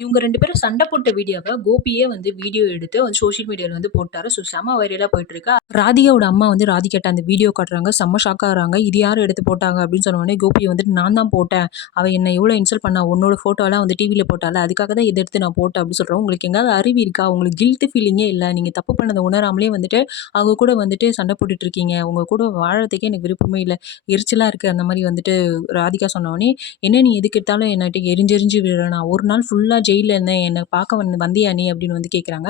இவங்க ரெண்டு பேரும் சண்டை போட்ட வீடியோவை கோபியே வந்து வீடியோ எடுத்து வந்து சோஷியல் மீடியாவில் வந்து போட்டார் ஸோ செம வைரலாக போயிட்டுருக்கு. ராதிகாவோட அம்மா வந்து ராதிகாட்ட அந்த வீடியோ காட்டுறாங்க. செம்ம ஷாக் ஆகுறாங்க. "இது யார் எடுத்து போட்டாங்க?" அப்படின்னு சொன்னோடனே கோபியை கோபி வந்துட்டு, "நான் தான் போட்டேன். அவள் என்னை எவ்வளோ இன்சல்ட் பண்ணா. உன்னோட ஃபோட்டோலாம் வந்து டிவியில் போட்டால அதுக்காக தான் இதை எடுத்து நான் போட்டேன்." அப்படின்னு சொல்கிறேன் உங்களுக்கு எங்கேயாவது அறிவு இருக்கா? உங்களுக்கு கில்ட் ஃபீலிங்கே இல்லை நீங்கள் தப்பு பண்ணத உணராமலே வந்துட்டு அவங்க கூட வந்துட்டு சண்டை போட்டுட்ருக்கீங்க இருக்கீங்க. கூட வாழறதுக்கே எனக்கு விருப்பமே இல்லை எரிச்சலாக இருக்குது அந்த மாதிரி வந்துட்டு ராதிகா சொன்னோடனே "என்ன நீ எதுக்கு எடுத்தாலும் என்னட்டு எரிஞ்செரிஞ்சு விடுற நான் ஒரு நாள் ஃபுல்லாக ஜெயிலில் இருந்தேன். என்னை பார்க்க வந்து வந்தியா நீ?" அப்படின்னு வந்து கேட்குறாங்க.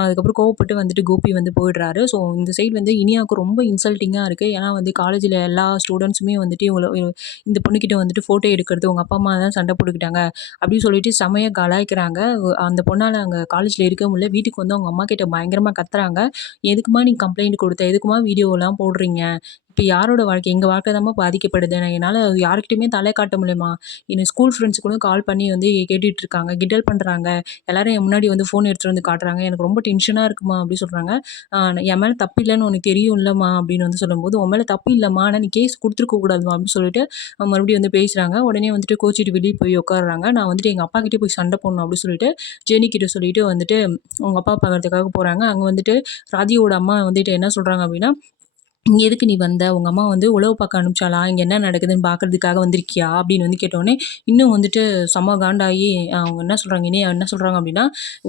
அதுக்கப்புறம் கோவப்பட்டு வந்துட்டு கோபி வந்து போயிடுறாரு. ஸோ இந்த சைடு வந்து இனியாவுக்கு ரொம்ப இன்சல்ட்டிங்காக இருக்குது ஏன்னா வந்து காலேஜில் எல்லா ஸ்டூடெண்ட்ஸுமே வந்துட்டு இவங்கள இந்த பொண்ணுக்கிட்ட வந்துட்டு ஃபோட்டோ எடுக்கிறது, உங்கள் அப்பா, அம்மா தான் சண்டை போட்டுக்கிட்டாங்க." அப்படின்னு சொல்லிட்டு செமையாக கலாய்க்கிறாங்க. அந்த பொண்ணால் அங்கே காலேஜில் இருக்க முடியல. வீட்டுக்கு வந்து அவங்க அம்மாகிட்ட பயங்கரமாக கத்துறாங்க. எதுக்குமா நீ கம்ப்ளைண்ட் கொடுத்த எதுக்குமா வீடியோலாம் போடுறீங்க? இப்போ யாரோட வாழ்க்கை? எங்கள் வாழ்க்கை தாம்மா பாதிக்கப்படுது. நான் என்னால் யாருக்கிட்டையுமே தலை காட்ட முடியுமா என்னை ஸ்கூல் ஃப்ரெண்ட்ஸ் கூட கால் பண்ணி வந்து கேட்டுட்டு இருக்காங்க. கிண்டல் பண்ணுறாங்க எல்லாரும் என் முன்னாடி வந்து ஃபோன் எடுத்துகிட்டு வந்து காட்டுறாங்க. எனக்கு ரொம்ப டென்ஷனாக இருக்குமா." அப்படின்னு சொல்கிறாங்க என் மேலே தப்பு இல்லைன்னு உனக்கு இல்லைம்மா அப்படின்னு வந்து சொல்லும்போது, "உன் மேலே தப்பு இல்லைம்மா ஆனால் நீ கேஸ் கொடுத்துருக்க கூடாதுமா அப்படின்னு சொல்லிட்டு மறுபடியும் வந்து பேசுகிறாங்க உடனே வந்துட்டு கோச்சிட்டு வெளியே போய் உட்காடுறாங்க "நான் வந்துட்டு எங்கள் அப்பா கிட்டே போய் சண்டை போடணும்." அப்படின்னு சொல்லிட்டு ஜெனி கிட்ட சொல்லிட்டு வந்துட்டு உங்கள் அப்பா பார்க்கறதுக்காக போகிறாங்க அங்கே வந்துட்டு ராதியோட அம்மா வந்துட்டு என்ன சொல்கிறாங்க அப்படின்னா, இங்கே எதுக்கு நீ வந்த? உங்கள் அம்மா வந்து உழவு பார்க்க அனுப்பிச்சாலா இங்கே என்ன நடக்குதுன்னு பார்க்கறதுக்காக வந்திருக்கியா?" அப்படின்னு வந்து கேட்டோடனே இன்னும் வந்துட்டு செம்ம காண்டாகி அவங்க என்ன சொல்கிறாங்க இனி என்ன சொல்கிறாங்க அப்படின்னா,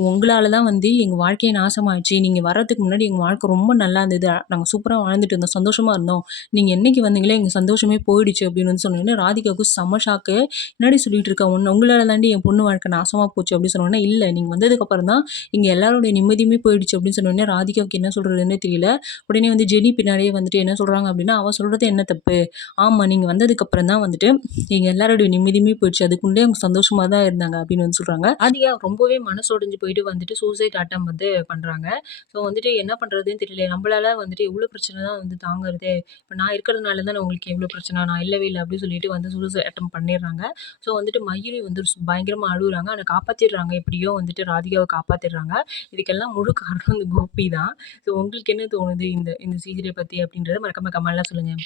உங்களால் தான் வந்து எங்கள் வாழ்க்கையே நாசமாகிடுச்சு நீங்கள் வர்றதுக்கு முன்னாடி எங்கள் வாழ்க்கை ரொம்ப நல்லா இருந்தது. நாங்கள் சூப்பராக வாழ்ந்துட்டு இருந்தோம். சந்தோஷமாக இருந்தோம். நீங்கள் என்னைக்கு வந்தீங்களே எங்கள் சந்தோஷமே போயிடுச்சு." அப்படின்னு வந்து சொன்னோன்னே ராதிகாவுக்கு செம்ம ஷாக்கு. "என்னடி சொல்லிட்டு இருக்க? ஒன்று உங்களால் தாண்டி என் பொண்ணு வாழ்க்கை நாசமாக போச்சு." அப்படின்னு சொன்னோன்னே இல்லை நீங்கள் வந்ததுக்கப்புறம் தான் இங்கே எல்லாருடைய நிம்மதியுமே போயிடுச்சு." அப்படின்னு சொன்னோன்னே ராதிகாவுக்கு என்ன சொல்றதுன்னே தெரியல. உடனே வந்து ஜெனி பின்னாடியே வந்து வந்துட்டு என்ன சொல்கிறாங்க அப்படின்னா, அவள் சொல்கிறது என்ன தப்பு? ஆமாம் நீங்கள் வந்ததுக்கப்புறம் தான் வந்துட்டு எங்கள் எல்லாரோடைய நிம்மதியுமே போயிடுச்சு. அதுக்குள்ளே அவங்க சந்தோஷமாக தான் இருந்தாங்க." அப்படின்னு வந்து சொல்கிறாங்க ஆதியா ரொம்பவே மனசு உடைஞ்சு போயிட்டு வந்துட்டு சூசைட் அட்டம் வந்து பண்ணுறாங்க ஸோ வந்துட்டு என்ன பண்ணுறதுன்னு தெரியல. நம்மளால வந்துட்டு எவ்வளோ பிரச்சனை தான் வந்து தாங்குறது? இப்போ நான் இருக்கிறதுனால தான் உங்களுக்கு எவ்வளோ பிரச்சனை. நான் இல்லவே இல்லை அப்படின்னு சொல்லிட்டு வந்து சூசைட் அட்டம் பண்ணிடுறாங்க. ஸோ வந்துட்டு மயூரி வந்து பயங்கரமாக அழுகுறாங்க ஆனால் காப்பாற்றிடுறாங்க எப்படியோ வந்துட்டு ராதிகாவை காப்பாற்றிடுறாங்க இதுக்கெல்லாம் முழு காரணம் இந்த கோபி தான். ஸோ உங்களுக்கு என்ன தோணுது இந்த இந்த சீரியல பற்றி அப்படின்றத மறக்காம கமெண்ட்லாம் சொல்லுங்கள்